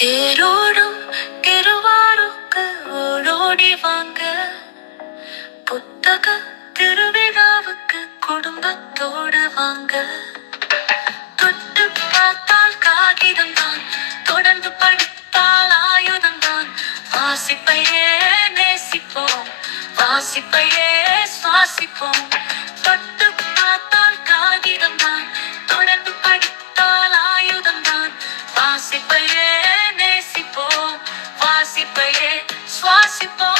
தேரோடும் திருவாரூக்கு ஓடோடி வாங்க. புத்தக திருவிழாவுக்கு குடும்பத்தோடு வாங்க. தொட்டு பார்த்தால் காகிதம் தான் தொடர்ந்து படித்தால் ஆயுதம் தான். வாசிப்பையே நேசிப்போம் வாசிப்பையே சுவாசிப்போம். சுவாசிப்போம்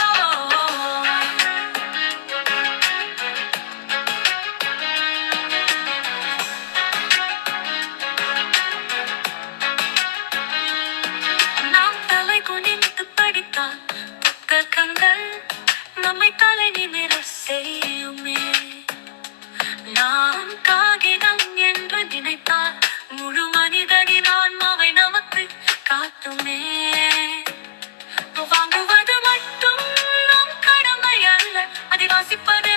I see para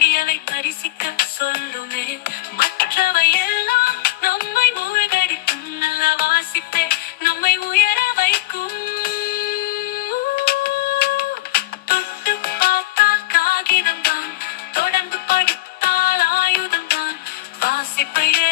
விடியலை பரிசிக்க சொல்லுமே. மற்றவை எல்லாம் நம்மை மூழ்கடிக்கும். நல்ல வாசிப்பே நம்மை உயர வைக்கும். தொட்டு பார்த்தால் காகிதம் தான் தொடர்ந்து படித்தால் ஆயுதம் தான் வாசிப்பையே